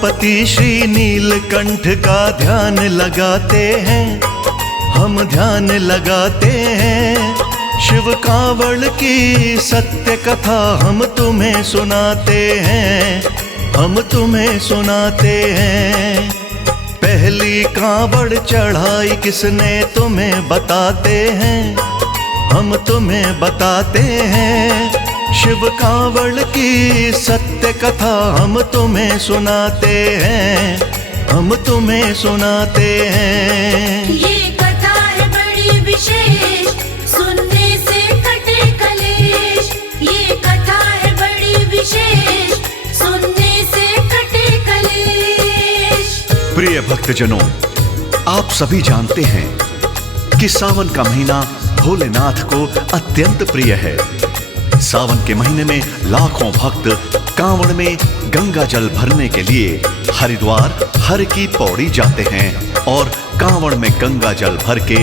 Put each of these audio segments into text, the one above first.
गौरपति श्री नीलकंठ का ध्यान लगाते हैं, हम ध्यान लगाते हैं। शिव कांवड़ की सत्य कथा हम तुम्हें सुनाते हैं, हम तुम्हें सुनाते हैं। पहली कांवड़ चढ़ाई किसने तुम्हें बताते हैं, हम तुम्हें बताते हैं। शिव कांवड़ की सत्य कथा हम तुम्हें सुनाते हैं, हम तुम्हें सुनाते हैं। ये कथा है बड़ी विशेष, सुनने से कटे कलेश। ये कथा है बड़ी विशेष, सुनने से कटे कलेश। प्रिय भक्तजनों, आप सभी जानते हैं कि सावन का महीना भोलेनाथ को अत्यंत प्रिय है। सावन के महीने में लाखों भक्त कांवड़ में गंगा जल भरने के लिए हरिद्वार हर की पौड़ी जाते हैं और कांवड़ में गंगा जल भर के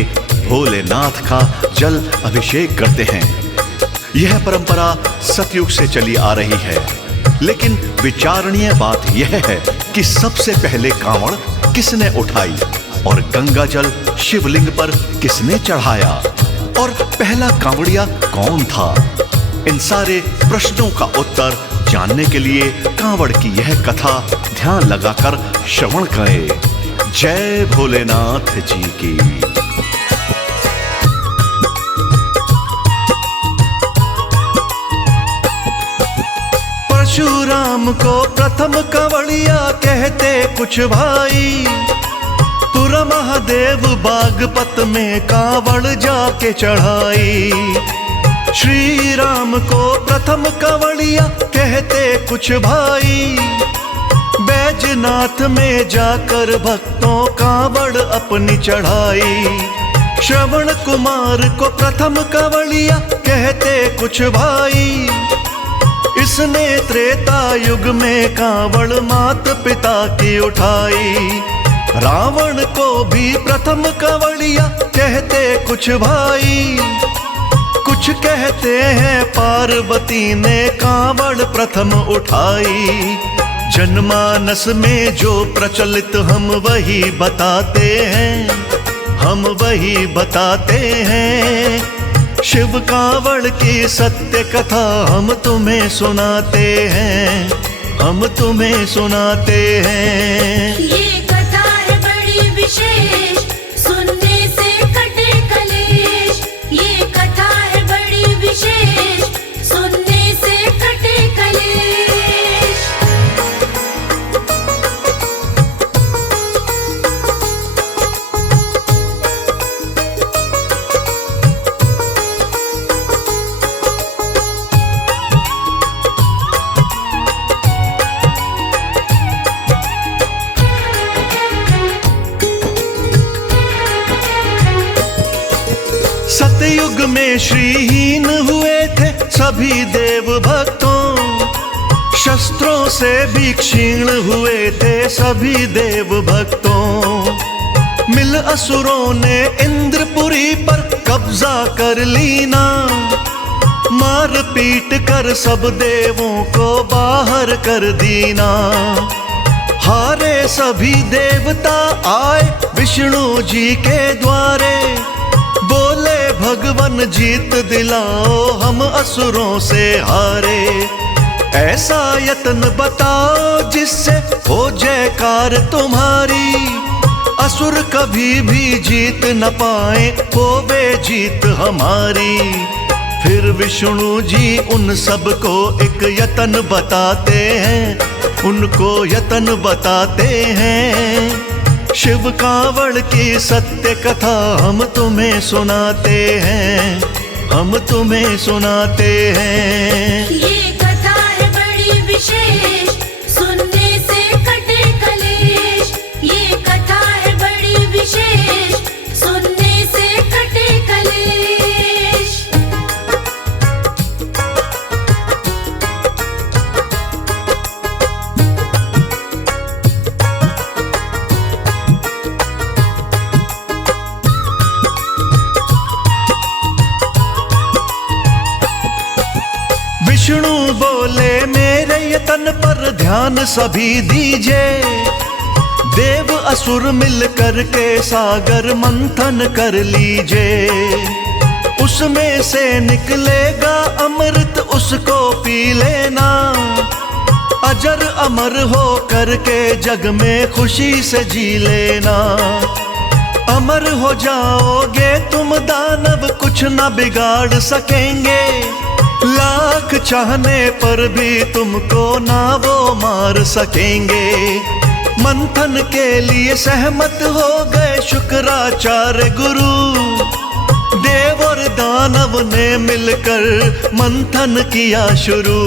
भोलेनाथ का जल अभिषेक करते हैं। यह परंपरा सतयुग से चली आ रही है, लेकिन विचारणीय बात यह है कि सबसे पहले कांवड़ किसने उठाई और गंगा जल शिवलिंग पर किसने चढ़ाया और पहला कांवड़िया कौन था। इन सारे प्रश्नों का उत्तर जानने के लिए कांवड़ की यह कथा ध्यान लगाकर श्रवण करें। जय भोलेनाथ जी की। परशुराम को प्रथम कांवड़िया कहते कुछ भाई, पुरा महादेव बागपत में कांवड़ जाके चढ़ाई। श्री राम को प्रथम कांवड़िया कहते कुछ भाई, बैजनाथ में जाकर भक्तों कांवड़ अपनी चढ़ाई। श्रवण कुमार को प्रथम कांवड़िया कहते कुछ भाई, इसने त्रेता युग में कांवड़ मात पिता की उठाई। रावण को भी प्रथम कांवड़िया कहते कुछ भाई, कुछ कहते हैं पार्वती ने कांवड़ प्रथम उठाई। जनमानस में जो प्रचलित हम वही बताते हैं, हम वही बताते हैं। शिव कांवड़ की सत्य कथा हम तुम्हें सुनाते हैं, हम तुम्हें सुनाते हैं। ये कथा है बड़ी विशेष, सुनने से कटे कलेश। ये कथा है बड़ी विशेष, सुनने से कटे कलेश। सतयुग में श्रीहीन हुए थे सभी देव भक्तों, शस्त्रों से भी क्षीण हुए थे सभी देव भक्तों। मिल असुरों ने इंद्रपुरी पर कब्जा कर लीना, मार पीट कर सब देवों को बाहर कर दीना। हारे सभी देवता आए विष्णु जी के द्वारे, बोले भगवन जीत दिलाओ हम असुरों से हारे। ऐसा यत्न बताओ जिससे हो जयकार तुम्हारी, असुर कभी भी जीत न पाए होवे जीत हमारी। फिर विष्णु जी उन सब को एक यत्न बताते हैं, उनको यत्न बताते हैं। शिव कांवड़ की सत्य कथा हम तुम्हें सुनाते हैं, हम तुम्हें सुनाते हैं। ये कथा है बड़ी विशेष, सुनने से कटे कलेश। ये कथा है बड़ी विशेष, सुनने से कटे कलेश। विष्णु मंथन पर ध्यान सभी दीजिए। देव असुर मिल कर के सागर मंथन कर लीजिए। उसमें से निकलेगा अमृत, उसको पी लेना। अजर अमर हो करके जग में खुशी से जी लेना। अमर हो जाओगे तुम दानव, कुछ न बिगाड़ सकेंगे। लाख चाहने पर भी तुमको ना वो मार सकेंगे। मंथन के लिए सहमत हो गए शुक्राचार्य गुरु। देव और दानव ने मिलकर मंथन किया शुरू।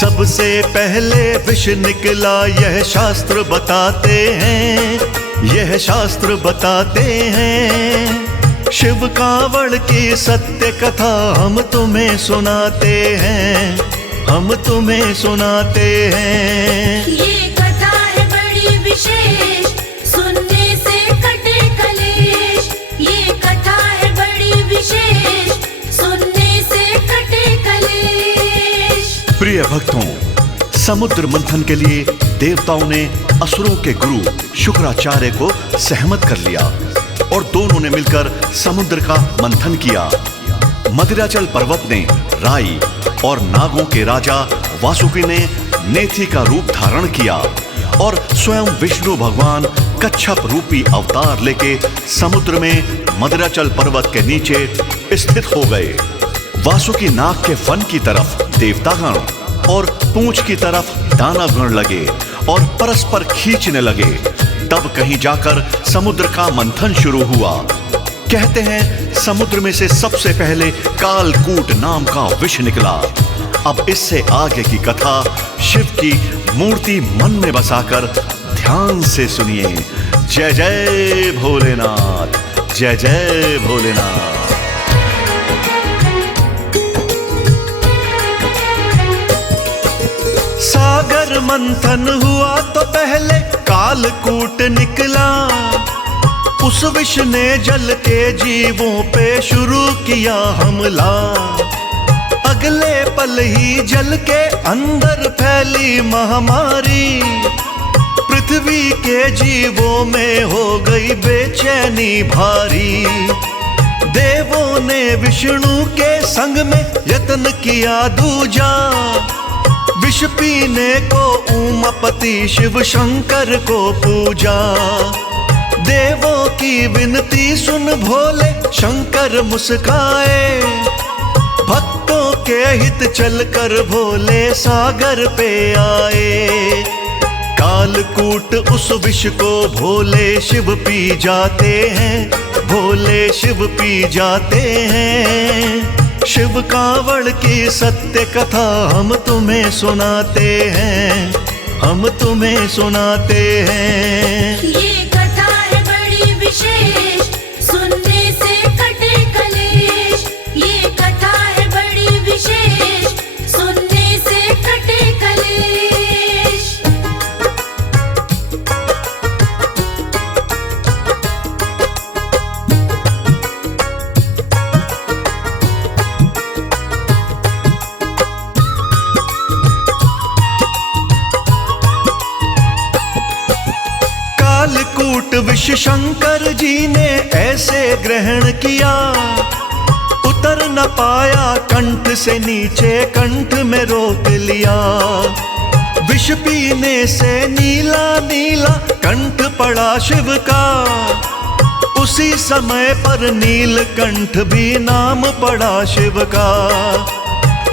सबसे पहले विष निकला, यह शास्त्र बताते हैं, यह शास्त्र बताते हैं। शिव कांवड़ की सत्य कथा हम तुम्हें सुनाते हैं, हम तुम्हें सुनाते हैं। ये कथा है बड़ी विशेष, सुनने से कटे कलेश। ये कथा है बड़ी विशेष, सुनने से कटे कलेश। प्रिय भक्तों, समुद्र मंथन के लिए देवताओं ने असुरों के गुरु शुक्राचार्य को सहमत कर लिया और दोनों ने मिलकर समुद्र का मंथन किया। मदिराचल पर्वत ने राई और नागों के राजा वासुकी ने नेथी का रूप धारण किया और स्वयं विष्णु भगवान कच्छप रूपी अवतार लेके समुद्र में मदिराचल पर्वत के नीचे स्थित हो गए। वासुकी नाग के फन की तरफ देवतागण और पूंछ की तरफ दानवगण लगे और परस्पर खींचने लगे। तब कहीं जाकर समुद्र का मंथन शुरू हुआ। कहते हैं समुद्र में से सबसे पहले कालकूट नाम का विष निकला। अब इससे आगे की कथा शिव की मूर्ति मन में बसाकर ध्यान से सुनिए। जय जय भोलेनाथ, जय जय भोलेनाथ। सागर मंथन हुआ तो पहले कालकूट निकला। उस विष ने जल के जीवों पे शुरू किया हमला। अगले पल ही जल के अंदर फैली महामारी। पृथ्वी के जीवों में हो गई बेचैनी भारी। देवों ने विष्णु के संग में यत्न किया दूजा। विष पीने को उमापति शिव शंकर को पूजा। देवों की विनती सुन भोले शंकर मुस्काए। भक्तों के हित चलकर भोले सागर पे आए। कालकूट उस विष को भोले शिव पी जाते हैं, भोले शिव पी जाते हैं। शिव कांवड़ की सत्य कथा हम तुम्हें सुनाते हैं, हम तुम्हें सुनाते हैं। ये कथा है बड़ी विशेष, सुनने से कटे कलेश। ये कथा है बड़ी विशेष, सुनने से कटे कलेश। कालकूट विष शंकर जी ने ऐसे ग्रहण किया। उतर न पाया कंठ से नीचे, कंठ में रोक लिया। विष पीने से नीला नीला कंठ पड़ा शिव का। उसी समय पर नीलकंठ भी नाम पड़ा शिव का।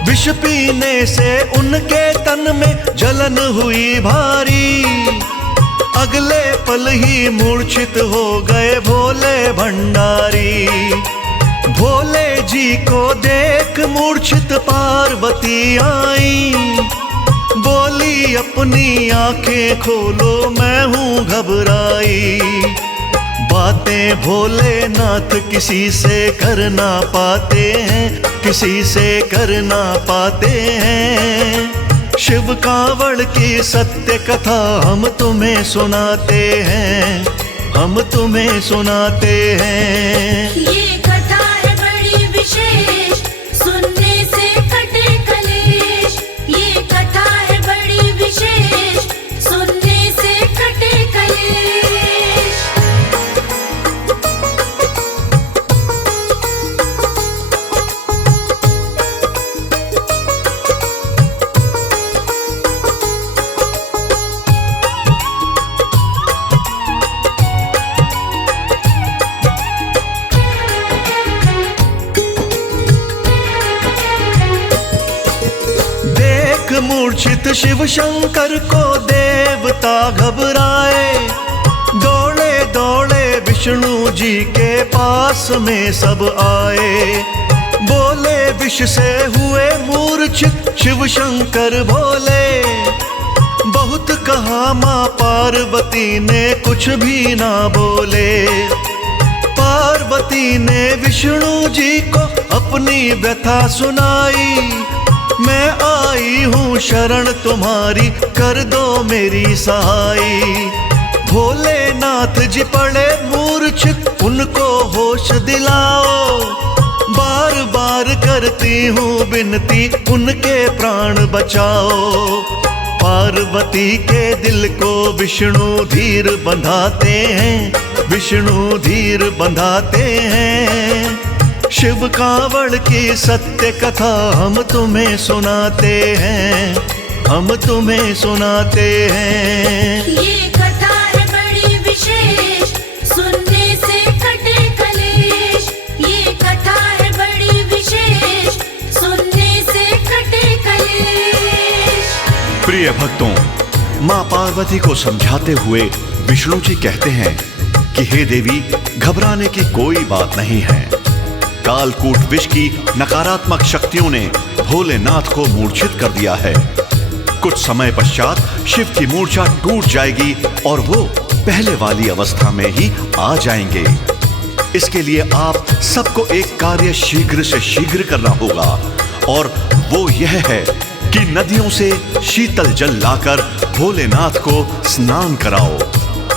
विष पीने से उनके तन में जलन हुई भारी। अगले पल ही मूर्छित हो गए भोले भंडारी। भोले जी को देख मूर्छित पार्वती आई। बोली अपनी आंखें खोलो, मैं हूँ घबराई। बातें भोलेनाथ किसी से कर ना पाते हैं, किसी से कर ना पाते हैं। शिव कांवड़ की सत्य कथा हम तुम्हें सुनाते हैं, हम तुम्हें सुनाते हैं। ये कथा है बड़ी विशेष, सुनने से कटे कलेश। ये कथा है मूर्छित शिव शंकर को देवता घबराए, दौड़े दौड़े विष्णु जी के पास में सब आए। बोले विष से हुए मूर्छित शिव शंकर बोले, बहुत कहा मां पार्वती ने कुछ भी ना बोले। पार्वती ने विष्णु जी को अपनी व्यथा सुनाई, मैं आई हूँ शरण तुम्हारी, कर दो मेरी सहाई। भोलेनाथ जी पड़े मूर्छित, उनको होश दिलाओ, बार बार करती हूँ विनती, उनके प्राण बचाओ। पार्वती के दिल को विष्णु धीर बंधाते हैं, विष्णु धीर बंधाते हैं। शिव कांवड़ की सत्य कथा हम तुम्हें सुनाते हैं, हम तुम्हें सुनाते हैं। ये कथा है बड़ी विशेष, सुनने से कटे कलेश। ये कथा है बड़ी विशेष, सुनने से कटे कलेश। प्रिय भक्तों, मां पार्वती को समझाते हुए विष्णु जी कहते हैं कि हे देवी, घबराने की कोई बात नहीं है। कालकूट विष की नकारात्मक शक्तियों ने भोलेनाथ को मूर्छित कर दिया है। कुछ समय पश्चात शिव की मूर्छा टूट जाएगी और वो पहले वाली अवस्था में ही आ जाएंगे। इसके लिए आप सबको एक कार्य शीघ्र से शीघ्र करना होगा, और वो यह है कि नदियों से शीतल जल लाकर भोलेनाथ को स्नान कराओ।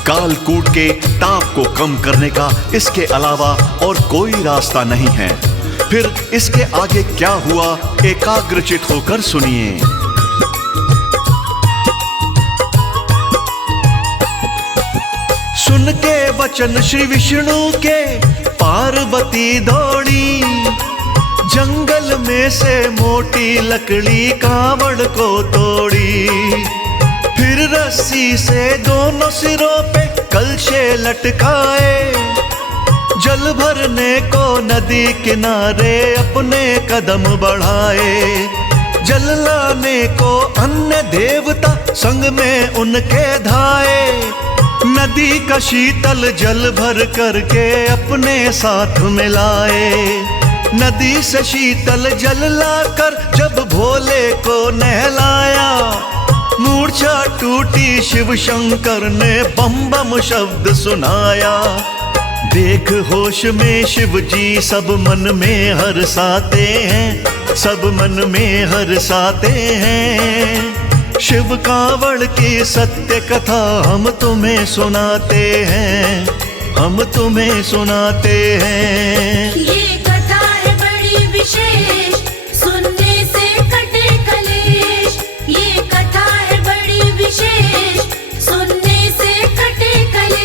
कालकूट के ताप को कम करने का इसके अलावा और कोई रास्ता नहीं है। फिर इसके आगे क्या हुआ, एकाग्रचित होकर सुनिए। सुन के वचन श्री विष्णु के पार्वती दौड़ी, जंगल में से मोटी लकड़ी कांवड़ को तोड़ी। फिर रस्सी से दोनों सिरों पे कलशे लटकाए, जल भरने को नदी किनारे अपने कदम बढ़ाए। जल लाने को अन्य देवता संग में उनके धाए, नदी का शीतल जल भर करके अपने साथ मिलाए। नदी से शीतल जल लाकर जब भोले को नहलाया, मूर्छा टूटी शिव शंकर ने बम बम शब्द सुनाया। देख होश में शिव जी सब मन में हर्षाते हैं, सब मन में हर्षाते हैं। शिव कांवड़ की सत्य कथा हम तुम्हें सुनाते हैं, हम तुम्हें सुनाते हैं। ये कथा है बड़ी विशेष, सुनने से कटे कलेश। ये कथा है बड़ी विशेष, सुनने से कटे कलेश।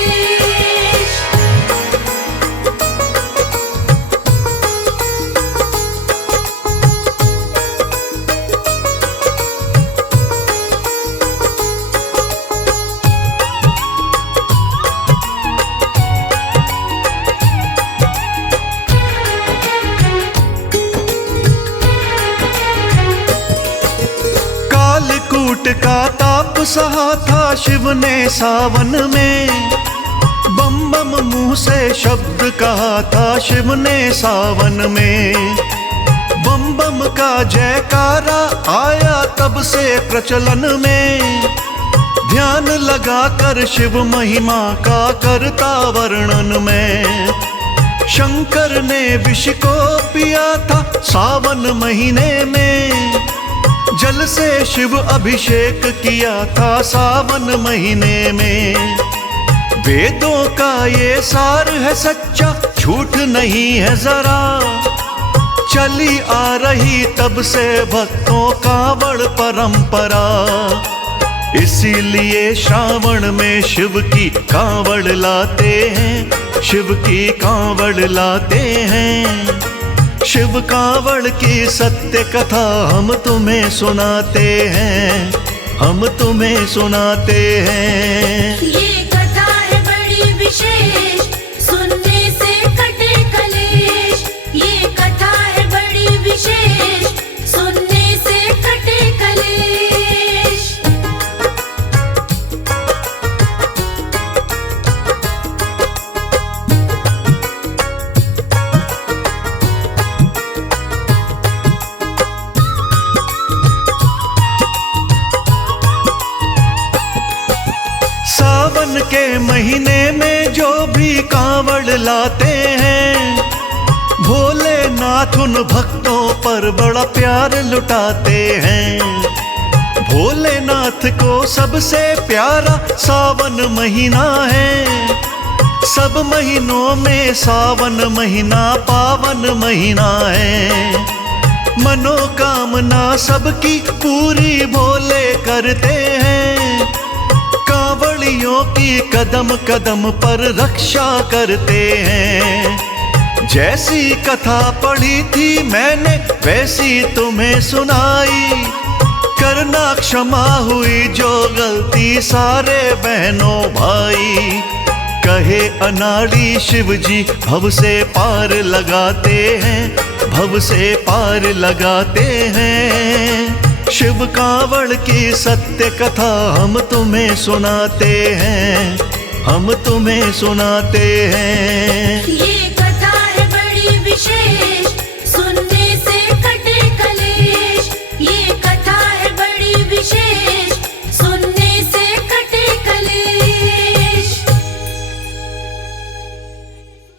कालकूट का ताप सहा था शिव ने सावन में, बम बम मुंह से शब्द कहा था शिव ने सावन में। बम बम का जयकारा आया तब से प्रचलन में, ध्यान लगा कर शिव महिमा का करता वर्णन में। शंकर ने विष को पिया था सावन महीने में, जल से शिव अभिषेक किया था सावन महीने में। वेदों का ये सार है सच्चा, झूठ नहीं है जरा, चली आ रही तब से भक्तों कांवड़ परंपरा। इसीलिए श्रावण में शिव की कांवड़ लाते हैं, शिव की कांवड़ लाते हैं। शिव कांवड़ की सत्य कथा हम तुम्हें सुनाते हैं, हम तुम्हें सुनाते हैं। ये कथा है बड़ी विशेष, सुनने से कटे कलेश। ये कथा है बड़ी विशेष, सुनने से कटे कलेश। महीने में जो भी कांवड़ लाते हैं, भोलेनाथ उन भक्तों पर बड़ा प्यार लुटाते हैं। भोलेनाथ को सबसे प्यारा सावन महीना है। सब महीनों में सावन महीना पावन महीना है। मनोकामना सबकी पूरी भोले करते हैं। कांवड़ियों की कदम कदम पर रक्षा करते हैं। जैसी कथा पढ़ी थी मैंने वैसी तुम्हें सुनाई। करना क्षमा हुई जो गलती सारे बहनों भाई। कहे अनाड़ी शिव जी भव से पार लगाते हैं, भव से पार लगाते हैं। शिव कांवड़ की सत्य कथा हम तुम्हें सुनाते हैं, हम तुम्हें सुनाते हैं। ये